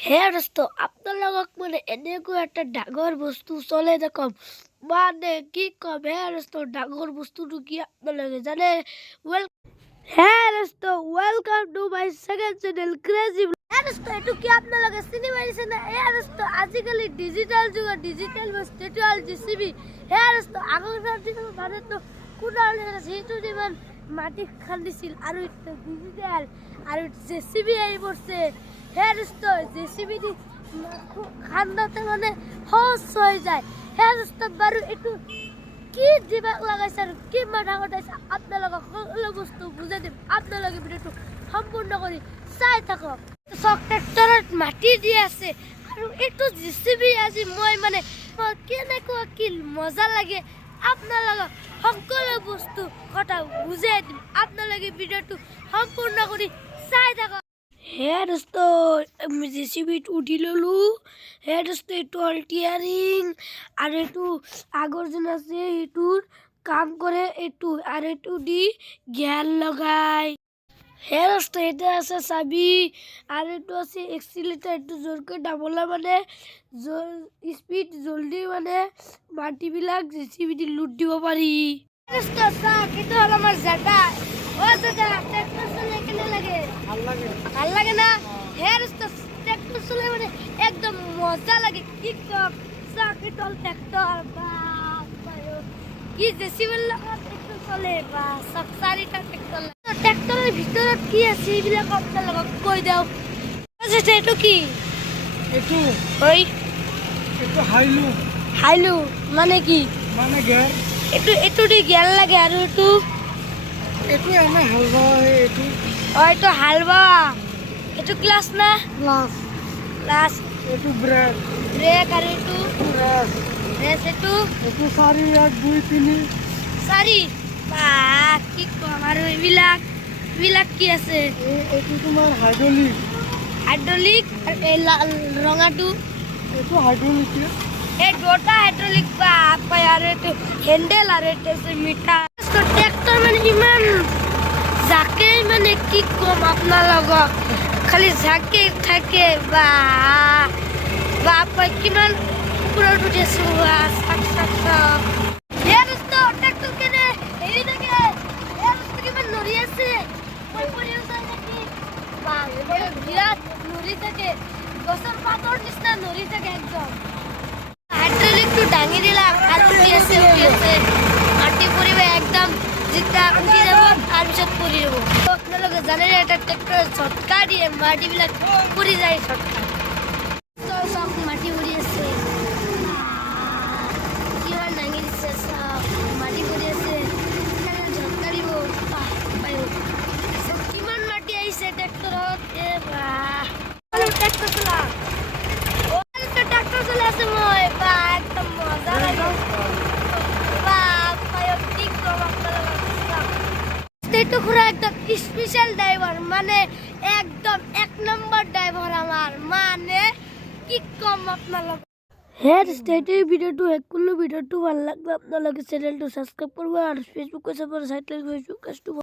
হে দোস্ত আপোনালোকক মানে এনেকুৱা এটা ডাঙৰ বস্তু চলে দেখম মানে কি কম হে দোস্ত ডাঙৰ বস্তুটো কি আপোনালোকে জানে হে দোস্ত welcome to my second channel crazy হে দোস্ত এটো কি আপোনালোকে চিনি পাইছে না হে দোস্ত আজিকালি ডিজিটাল যুগত ডিজিটাল স্ট্যাচুয়াল জিসিবি হে দোস্ত আগৰ দিনৰ মানে তো কুনালে যেটো দিমান মাটি খান্দিছিল আৰু এটা ডিজিটাল আৰু জেসিবি আই পড়ছে হে দোস্ত জেসিবি দি খান্দাতে মানে সহজ হৈ যায় হে দোস্ত বাৰু এটো কি দিবা লাগাইছে আৰু কি মাথা কটাইছে আপোনালোকক সকলো বস্তু বুজাই দিম আপোনালোকে ভিডিওটো সম্পূৰ্ণ কৰি চাই থাকক ট্ৰেক্টৰত মাটি দি আছে আৰু এটো জেসিবি আজি মই মানে কেনেকুৱা কি মজা লাগে আপোনালোকক সকলো বস্তু কথা বুজাই দিম আপোনালোকে ভিডিওটো সম্পূৰ্ণ কৰি চাই থাকক হে দোস্ত জেসিবিত উঠি ললো হে দোস্ত এটো অলটিয়ারিং আর এটু আগর যেন আছে এটুর কাম করে এটু আর এটু দি গ্যাল লাগাই হে দোস্ত এটা আছে চাবি আর এটু আছে এক্সিলেটার এটু জোরকে ডাবলা মানে স্পিড জলদি মানে মাটিবিলাক জেসিবি দি লুট দিব পারি দোস্ত চাক এটা হলো আমার জায়গা ও দাদা ট্রাক্টর চলে কেন লাগে ভাল লাগে না হে দোস্ত ট্রাক্টর চলে মানে একদম মজা লাগে কি কম চাক এটা ট্রাক্টর কি জেসিবি লগত ট্রাক্টর চলে বা সব চাৰিটা ট্ৰাক্টৰ ট্ৰাক্টৰেৰ ভিতৰত কি আছে এইবিলাক আপোনালোকক কৈ দাও আচ্ছা এটো কি এটু ওই এটু হাইলু মানে কি মানে গের এটু দি গেল লাগে আৰু এটু এটু এনে হালবা এটু এটু হালবা এটু ক্লাস না ক্লাস এটু ব্রেক আৰু এটু ৰেস এটু 4 1 2 3 চাৰি বা কি কম আৰু এইবিলাক কি আছে এটু তোমাৰ হাইড্ৰোলিক আৰু এই ৰঙাটো এটু হাইড্ৰোলিক এই দুটা হাইড্ৰোলিক বা পায় আৰু এটু হ্যান্ডেল আৰু এটু মিঠা ট্রাক্টর মানে ইমান জাকে মানে কি কম আপোনালোকক খালি জাকে থাকে বা পায় কিমান ওপৰত উঠিছো ট্ৰাক্টৰ কেনে হেৰি থাকে কিমান নৰি আছে বিৰাট নৰি থাকে গছৰ পাতৰ নিচিনা নৰি থাকে একদম হাইড্ৰোলিকটো দাঙি দিলাম আৰু উঠি আছে মাটি পৰিব একদম জিতা উঠি যাব তাৰপিছত পৰি যাব আপোনালোকে জানে এটা ট্ৰেক্টৰ ঝটকা দিয়ে মাটিবিলাক পৰি যায় ঝটকা চব মাটি পৰি আছে কিমান দাঙি দিছে চব মাটি পৰি আছে ঝটকা দিব কিমান মাটি আহিছে ট্ৰেক্টৰত ট্ৰেক্টৰ চলা ট্রেক্টর চলে আছে মই বা একদম মজা লাগে বা কি কম আপনারা পুরো একদম স্পেশাল ড্রাইভার মানে একদম এক নম্বর ড্রাইভার আমার মানে কি কম আপনারা হে স্টেটের ভিডিওটো একগুলো ভিডিওটো ভালো লাগবে আপনারা চ্যানেলটো সাবস্ক্রাইব করবেন আর ফেসবুকে সাইট ফেসবুক